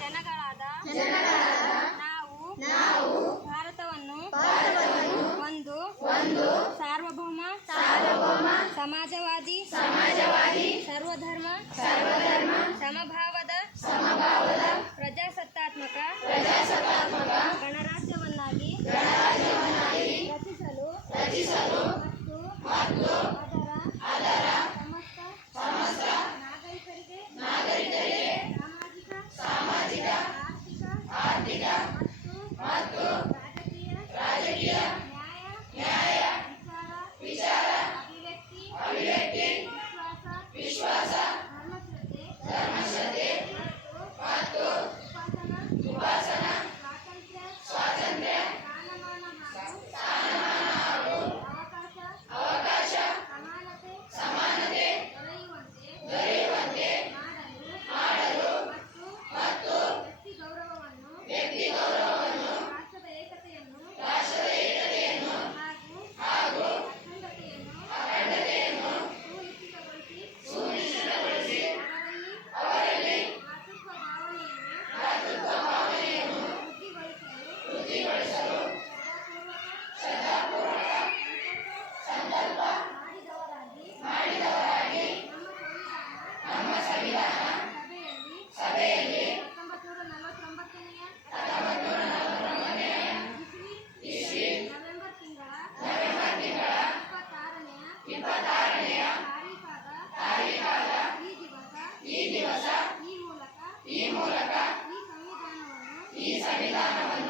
ಜನಗಳಾದ ನಾವು ಭಾರತವನ್ನು ಒಂದು ಸಾರ್ವಭೌಮ ಸಮಾಜವಾದಿ ಸರ್ವಧರ್ಮ ಸಮಭಾವದ ಪ್ರಜಾಸತ್ತಾತ್ಮಕ ಗಣರಾಜ್ಯವನ್ನಾಗಿ ರಚಿಸಲು ಮತ್ತು ಅದರ ಸಮಸ್ತ ನಾಗರಿಕರಿಗೆ ಸಾಮಾಜಿಕ ಆರ್ಥಿಕ ಮತ್ತು ರಾಜಕೀಯ ನ್ಯಾಯ ವಿಚಾರ ಅಭಿವ್ಯಕ್ತಿ ವಿಶ್ವಾಸ ಧರ್ಮಶ್ರದ್ಧೆ ಮತ್ತು ಉಪಾಸನಾ ಸ್ವಾತಂತ್ರ್ಯ ಸ್ಥಾನಮಾನ ಹಾಗೂ ಅವಕಾಶ ಸಮಾನತೆ ದೊರೆಯುವಂತೆ ಮಾಡಲು ಮತ್ತು ವ್ಯಕ್ತಿ ಗೌರವವನ್ನು ರಾಷ್ಟ್ರದ ಏಕತೆಯನ್ನು ಹಾಗೂ ಅಖಂಡತೆಯನ್ನು ಸುನಿಶ್ಚಿತಗೊಳಿಸಿ ಅವರಲ್ಲಿ ಭ್ರಾತೃತ್ವ ಭಾವನೆಯನ್ನು ವೃದ್ಧಿಗೊಳಿಸಲು ಶ್ರದ್ಧಾಪೂರ್ವಕ ಸಂಕಲ್ಪ ಮಾಡಿದವರಾಗಿ ನಮ್ಮ ಸಂವಿಧಾನ ಸಭೆಯಲ್ಲಿ 1949 ಇಸ್ವಿ ನವೆಂಬರ್ ತಿಂಗಳ 26ನೆಯ ತಾರೀಖಾದ ಈ ದಿವಸ ಈ ಮೂಲಕ ಈ ಸಂವಿಧಾನವನ್ನು